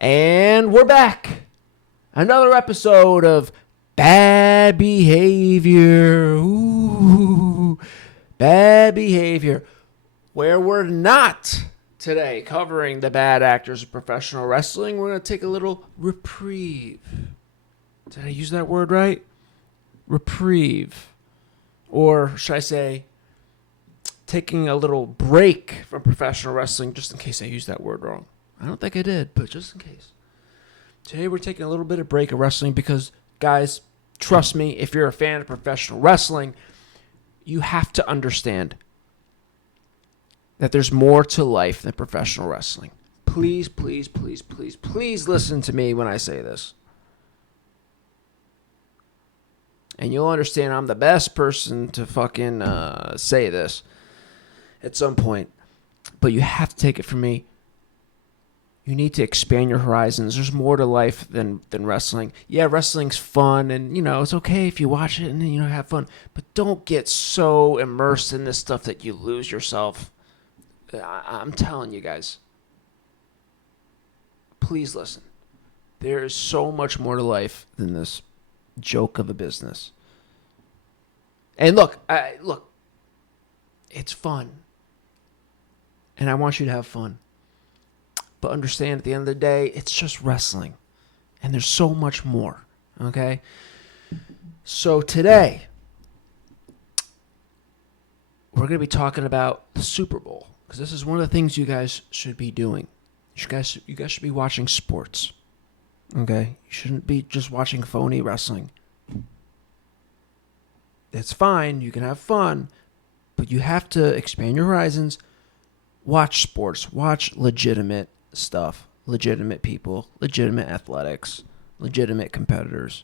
And we're back. Another episode of Bad Behavior. Ooh, Bad Behavior. Where we're not today covering the bad actors of professional wrestling. We're going to take a little reprieve. Did I use that word right? Reprieve. Or should I say, taking a little break from professional wrestling, just in case I used that word wrong. I don't think I did, but just in case. Today we're taking a little bit of break of wrestling because, guys, trust me, if you're a fan of professional wrestling, you have to understand that there's more to life than professional wrestling. Please, please, please, please, please listen to me when I say this. And you'll understand I'm the best person to fucking say this at some point. But you have to take it from me. You need to expand your horizons. There's more to life than wrestling. Yeah, wrestling's fun, and it's okay if you watch it and have fun. But don't get so immersed in this stuff that you lose yourself. I'm telling you guys. Please listen. There is so much more to life than this joke of a business. And look, it's fun. And I want you to have fun. But understand, at the end of the day, it's just wrestling. And there's so much more. Okay? So today, we're going to be talking about the Super Bowl. Because this is one of the things you guys should be doing. You guys should be watching sports. Okay? You shouldn't be just watching phony wrestling. That's fine. You can have fun. But you have to expand your horizons. Watch sports. Watch legitimate stuff, legitimate people, legitimate athletics, legitimate competitors.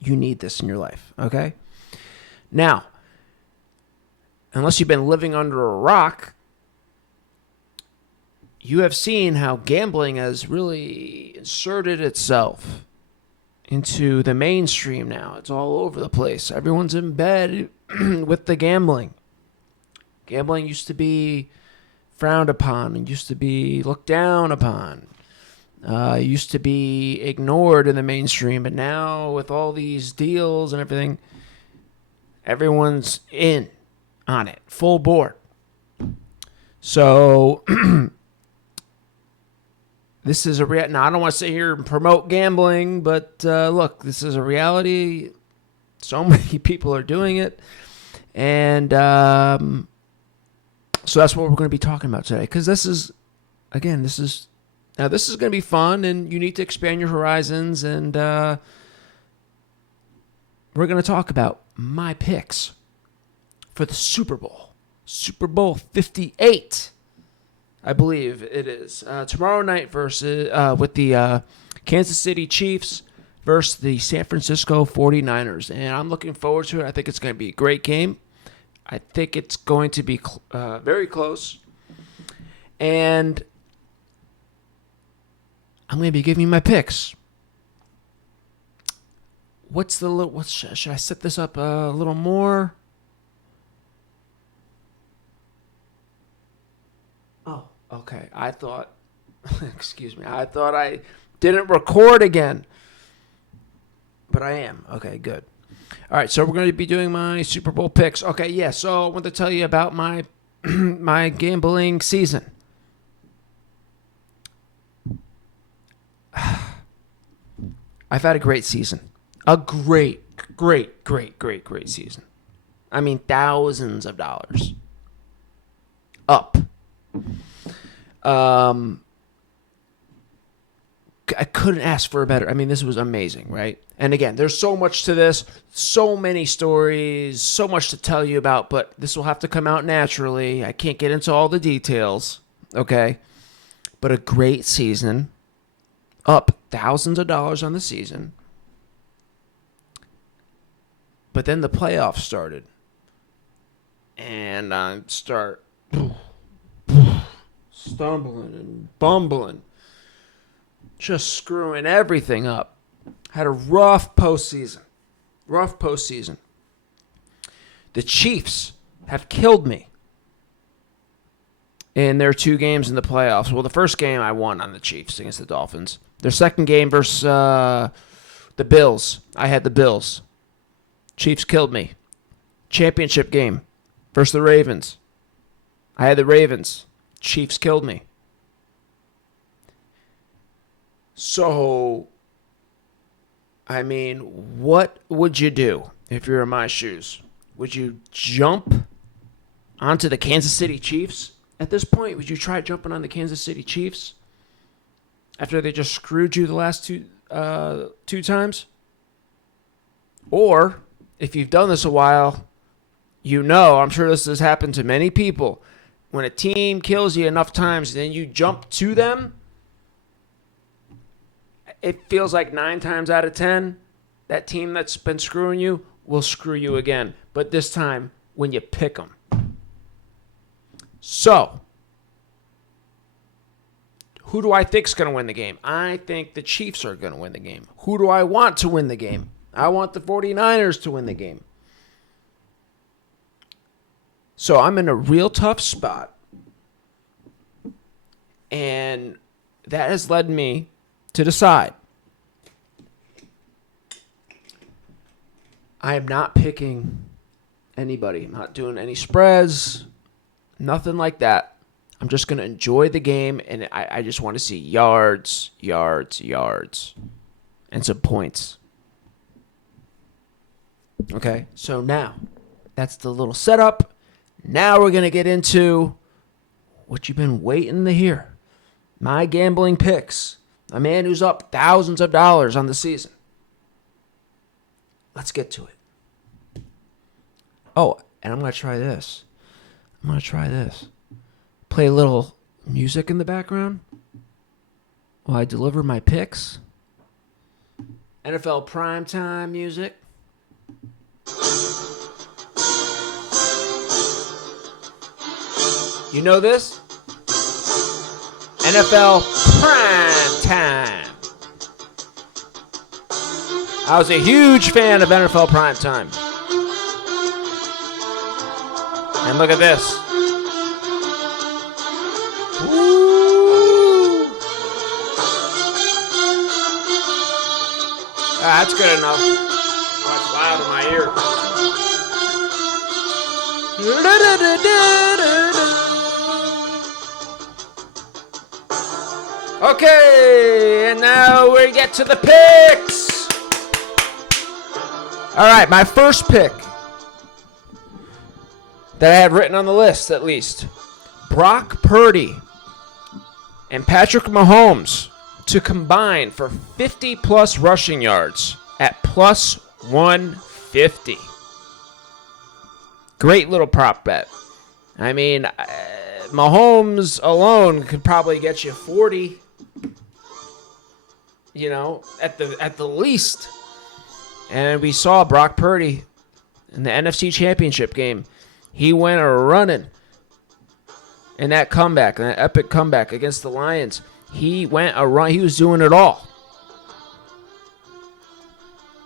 You need this in your life, okay? Now, unless you've been living under a rock, you have seen how gambling has really inserted itself into the mainstream now. It's all over the place. Everyone's in bed with the gambling. Gambling used to be frowned upon and used to be looked down upon. Used to be ignored in the mainstream, but now with all these deals and everything, everyone's in on it, full board. So this is now I don't want to sit here and promote gambling, but look, this is a reality. So many people are doing it, and so that's what we're going to be talking about today. Because this is going to be fun, and you need to expand your horizons. And we're going to talk about my picks for the Super Bowl. Super Bowl 58, I believe it is. Tomorrow night versus with the Kansas City Chiefs versus the San Francisco 49ers. And I'm looking forward to it. I think it's going to be a great game. I think it's going to be very close. And I'm going to be giving you my picks. Should I set this up a little more? Oh, okay. I thought I didn't record again. But I am. Okay, good. All right, so we're going to be doing my Super Bowl picks. Okay, yeah, so I want to tell you about my my gambling season. I've had a great season. A great season. I mean, thousands of dollars. Up. I couldn't ask for a better. I mean, this was amazing, right? And again, there's so much to this, so many stories, so much to tell you about, but this will have to come out naturally. I can't get into all the details, okay? But a great season, up thousands of dollars on the season. But then the playoffs started. And I start stumbling and bumbling. Just screwing everything up. Had a rough postseason. The Chiefs have killed me. in their 2 games in the playoffs. Well, the first game I won on the Chiefs against the Dolphins. Their second game versus the Bills, I had the Bills. Chiefs killed me. Championship game versus the Ravens, I had the Ravens. Chiefs killed me. So, I mean, what would you do if you're in my shoes? Would you jump onto the Kansas City Chiefs at this point? Would you try jumping on the Kansas City Chiefs after they just screwed you the last two times? Or, if you've done this a while, I'm sure this has happened to many people. When a team kills you enough times, then you jump to them, it feels like 9 times out of 10, that team that's been screwing you will screw you again. But this time, when you pick them. So, who do I think is going to win the game? I think the Chiefs are going to win the game. Who do I want to win the game? I want the 49ers to win the game. So I'm in a real tough spot. And that has led me to decide. I am not picking anybody. I'm not doing any spreads. Nothing like that. I'm just going to enjoy the game, and I just want to see yards, and some points. Okay, so now, that's the little setup. Now we're going to get into what you've been waiting to hear. My gambling picks. A man who's up thousands of dollars on the season. Let's get to it. Oh, and I'm going to try this. Play a little music in the background while I deliver my picks. NFL primetime music. You know this? NFL primetime. I was a huge fan of NFL primetime. And look at this. Ooh. That's good enough. That's loud in my ear. Okay, and now we get to the picks. All right, my first pick that I had written on the list, at least. Brock Purdy and Patrick Mahomes to combine for 50-plus rushing yards at plus 150. Great little prop bet. I mean, Mahomes alone could probably get you 40, at the least. And we saw Brock Purdy in the NFC Championship game. He went running in that comeback, that epic comeback against the Lions. He went a run. He was doing it all.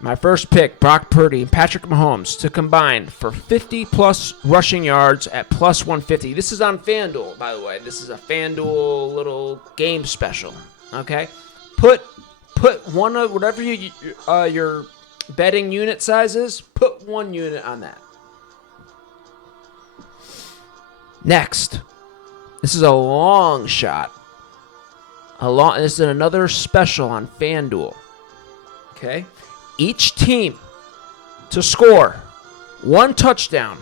My first pick, Brock Purdy and Patrick Mahomes to combine for 50-plus rushing yards at plus 150. This is on FanDuel, by the way. This is a FanDuel little game special. Okay, put one of whatever your betting unit size is. Put 1 unit on that. Next, this is a long shot. This is another special on FanDuel. Okay, each team to score 1 touchdown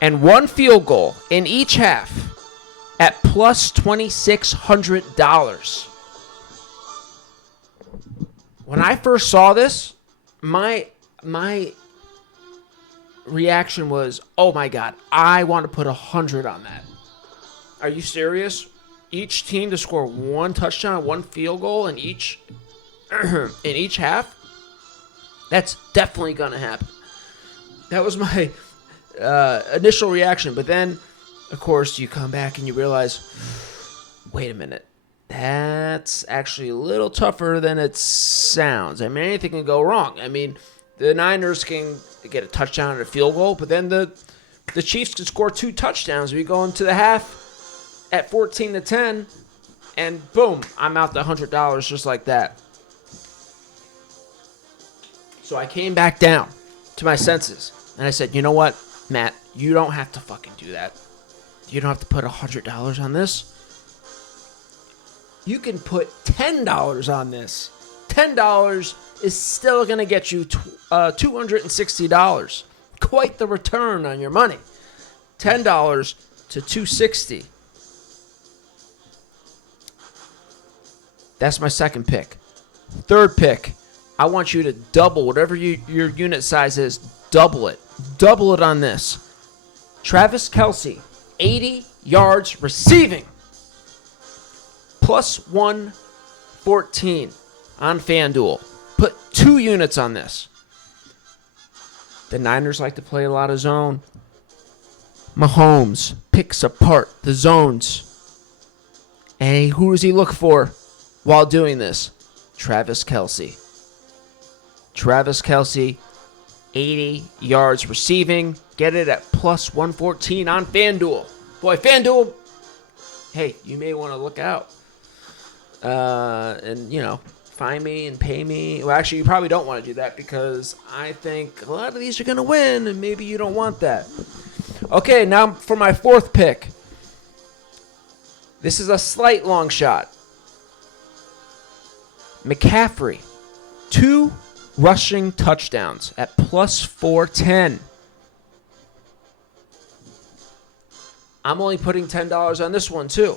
and 1 field goal in each half at plus $2,600. When I first saw this, my reaction was, oh my God, I want to put 100 on that. Are you serious? Each team to score 1 touchdown, 1 field goal in each half? That's definitely going to happen. That was my initial reaction. But then, of course, you come back and you realize, wait a minute. That's actually a little tougher than it sounds. I mean, anything can go wrong. I mean, the Niners can get a touchdown and a field goal, but then the Chiefs can score 2 touchdowns. We go into the half, at 14-10, and boom, I'm out the $100 just like that. So I came back down to my senses, and I said, you know what, Matt, you don't have to fucking do that. You don't have to put $100 on this. You can put $10 on this. $10 is still going to get you $260. Quite the return on your money. $10 to $260. That's my second pick. Third pick, I want you to double whatever your unit size is. Double it. Double it on this. Travis Kelce, 80 yards receiving. Plus 114 on FanDuel. Put 2 units on this. The Niners like to play a lot of zone. Mahomes picks apart the zones. And who does he look for while doing this? Travis Kelce. Travis Kelce, 80 yards receiving. Get it at plus 114 on FanDuel. Boy, FanDuel, hey, you may want to look out. And, find me and pay me. Well, actually, you probably don't want to do that because I think a lot of these are going to win, and maybe you don't want that. Okay, now for my fourth pick. This is a slight long shot. McCaffrey, 2 rushing touchdowns at plus 410. I'm only putting $10 on this one, too.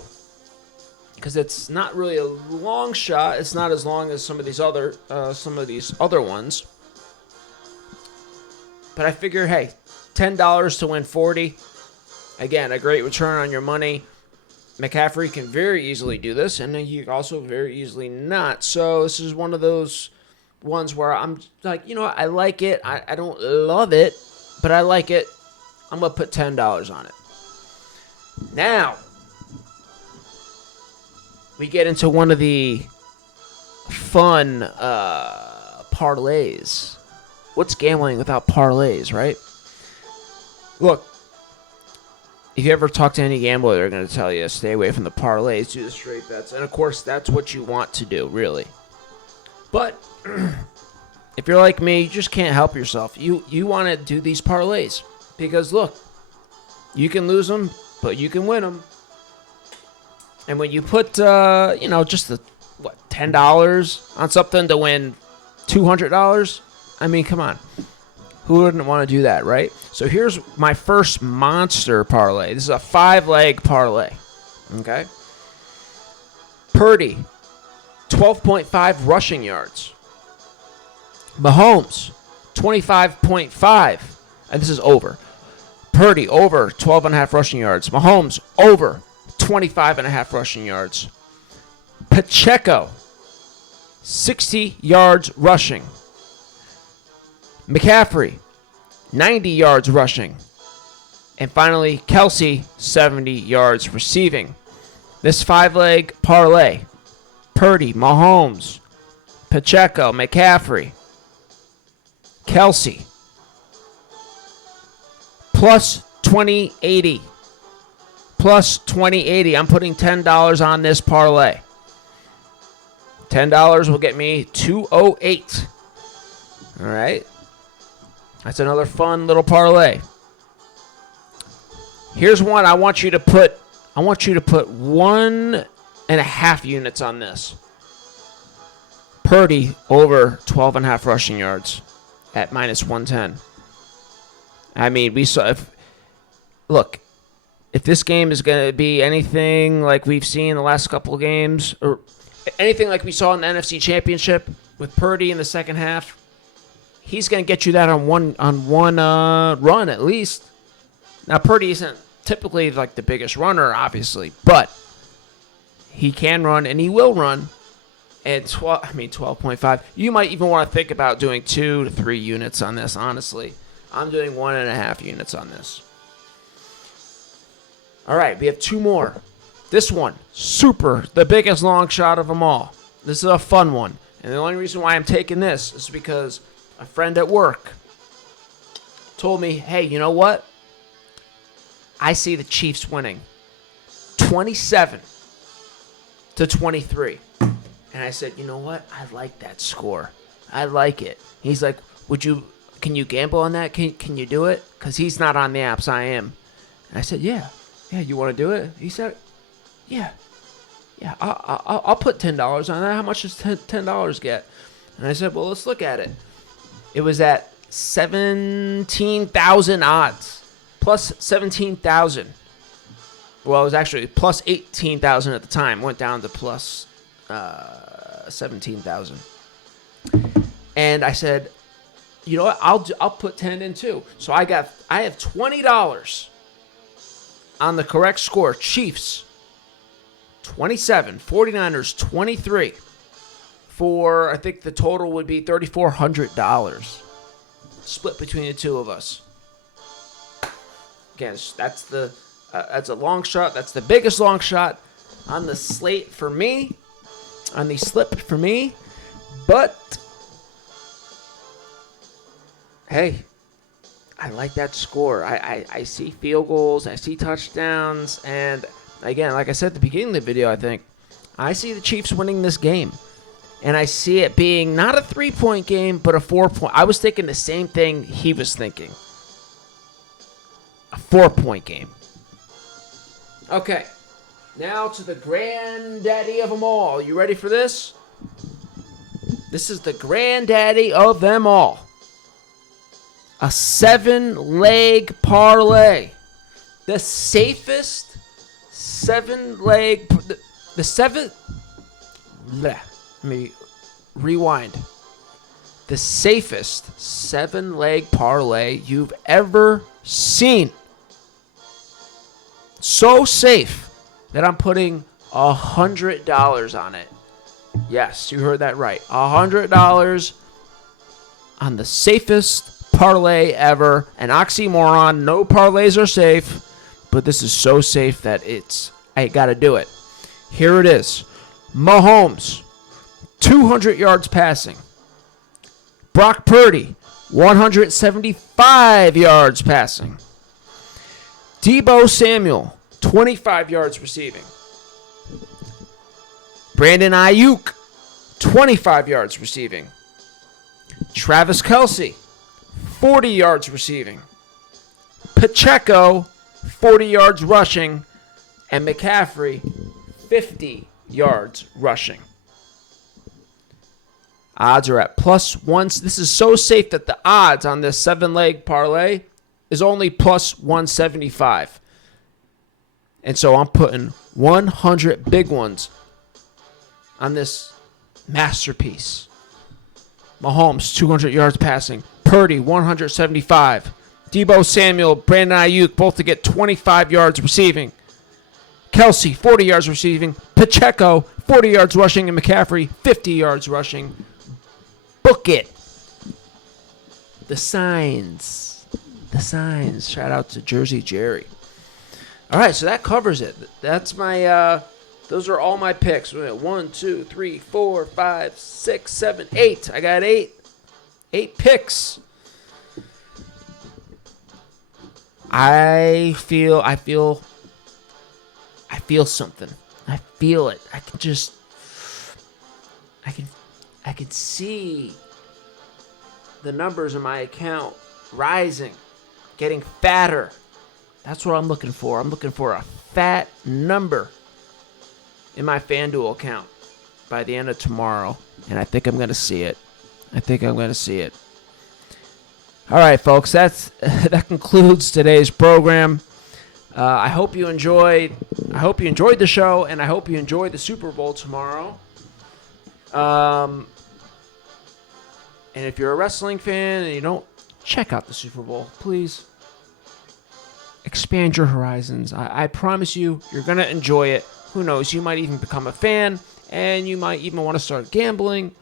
Because it's not really a long shot. It's not as long as some of these other ones. But I figure, hey, $10 to win 40. Again, a great return on your money. McCaffrey can very easily do this, and he can also very easily not. So this is one of those ones where I'm like, I like it. I don't love it, but I like it. I'm going to put $10 on it. Now, we get into one of the fun parlays. What's gambling without parlays, right? Look, if you ever talk to any gambler, they're going to tell you, stay away from the parlays, do the straight bets. And, of course, that's what you want to do, really. But if you're like me, you just can't help yourself. You want to do these parlays. Because, look, you can lose them, but you can win them. And when you put, just $10 on something to win $200, I mean, come on. Who wouldn't want to do that, right? So here's my first monster parlay. This is a 5-leg parlay, okay? Purdy, 12.5 rushing yards. Mahomes, 25.5. And this is over. Purdy, over 12.5 rushing yards. Mahomes, over 25.5 rushing yards. Pacheco, 60 yards rushing. McCaffrey, 90 yards rushing. And finally, Kelce, 70 yards receiving. This 5-leg parlay, Purdy, Mahomes, Pacheco, McCaffrey, Kelce, plus 2080. Plus 2080. I'm putting $10 on this parlay. $10 will get me 208. All right. That's another fun little parlay. Here's one I want you to put 1.5 units on this. Purdy over 12.5 rushing yards at minus 110. I mean, we saw if this game is going to be anything like we've seen the last couple of games, or anything like we saw in the NFC Championship with Purdy in the second half, he's going to get you that on one run at least. Now, Purdy isn't typically like the biggest runner, obviously, but he can run and he will run. And 12.5. You might even want to think about doing 2 to 3 units on this, honestly. I'm doing 1.5 units on this. All right, we have 2 more. This one, the biggest long shot of them all. This is a fun one. And the only reason why I'm taking this is because a friend at work told me, hey, you know what? I see the Chiefs winning 27-23. And I said, you know what? I like that score. I like it. He's like, can you gamble on that? Can you do it? Because he's not on the apps. I am. And I said, yeah, you want to do it? He said, yeah, I'll put $10 on that. How much does $10 get? And I said, well, let's look at it. It was at 17,000 odds, plus 17,000. Well, it was actually plus 18,000 at the time. Went down to plus 17,000. And I said, you know what? I'll put 10 in too. So I have $20 on the correct score. Chiefs 27, 49ers 23. For I think the total would be $3,400 split between the two of us. Again, that's a long shot. That's the biggest long shot on the slate for me, on the slip for me. But hey, I like that score. I see field goals, I see touchdowns, and again, like I said at the beginning of the video, I think I see the Chiefs winning this game. And I see it being not a 3-point game, but a 4-point. I was thinking the same thing he was thinking. A 4-point game. Okay. Now to the granddaddy of them all. You ready for this? This is the granddaddy of them all. A 7-leg parlay. The safest 7-leg... The 7... Let me rewind. The safest 7-leg parlay you've ever seen. So safe that I'm putting $100 on it. Yes, you heard that right. $100 on the safest parlay ever. An oxymoron. No parlays are safe, but this is so safe that I gotta do it. Here it is. Mahomes, 200 yards passing. Brock Purdy, 175 yards passing. Deebo Samuel, 25 yards receiving. Brandon Ayuk, 25 yards receiving. Travis Kelce, 40 yards receiving. Pacheco, 40 yards rushing. And McCaffrey, 50 yards rushing. Odds are at +1. This is so safe that the odds on this 7-leg parlay is only +175. And so I'm putting 100 big ones on this masterpiece. Mahomes, 200 yards passing. Purdy, 175. Deebo Samuel, Brandon Ayuk, both to get 25 yards receiving. Kelce, 40 yards receiving. Pacheco, 40 yards rushing. And McCaffrey, 50 yards rushing. Book it. The signs. Shout out to Jersey Jerry. All right, so that covers it. That's my, those are all my picks. 1, 2, 3, 4, 5, 6, 7, 8. I got 8 picks. I feel something. I feel it. I can see the numbers in my account rising, getting fatter. That's what I'm looking for. I'm looking for a fat number in my FanDuel account by the end of tomorrow, and I think I'm going to see it. All right, folks, that concludes today's program. I hope you enjoyed the show, and I hope you enjoyed the Super Bowl tomorrow. And if you're a wrestling fan and you don't check out the Super Bowl, please expand your horizons. I promise you're going to enjoy it. Who knows? You might even become a fan, and you might even want to start gambling.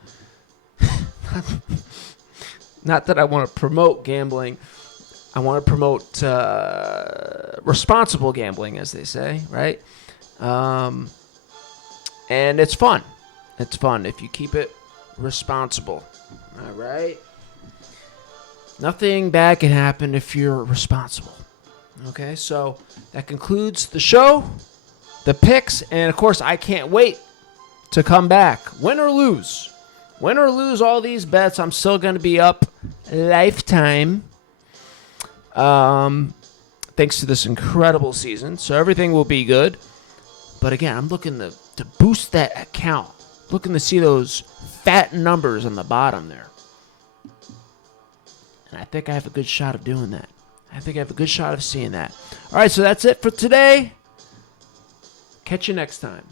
Not that I want to promote gambling. I want to promote responsible gambling, as they say, right? And it's fun. It's fun if you keep it responsible. All right? Nothing bad can happen if you're responsible. Okay, so that concludes the show. the picks. And, of course, I can't wait to come back. Win or lose. Win or lose all these bets, I'm still going to be up lifetime. Thanks to this incredible season. So everything will be good. But, again, I'm looking to boost that account. Looking to see those fat numbers on the bottom there. And I think I have a good shot of doing that. I think I have a good shot of seeing that. All right, so that's it for today. Catch you next time.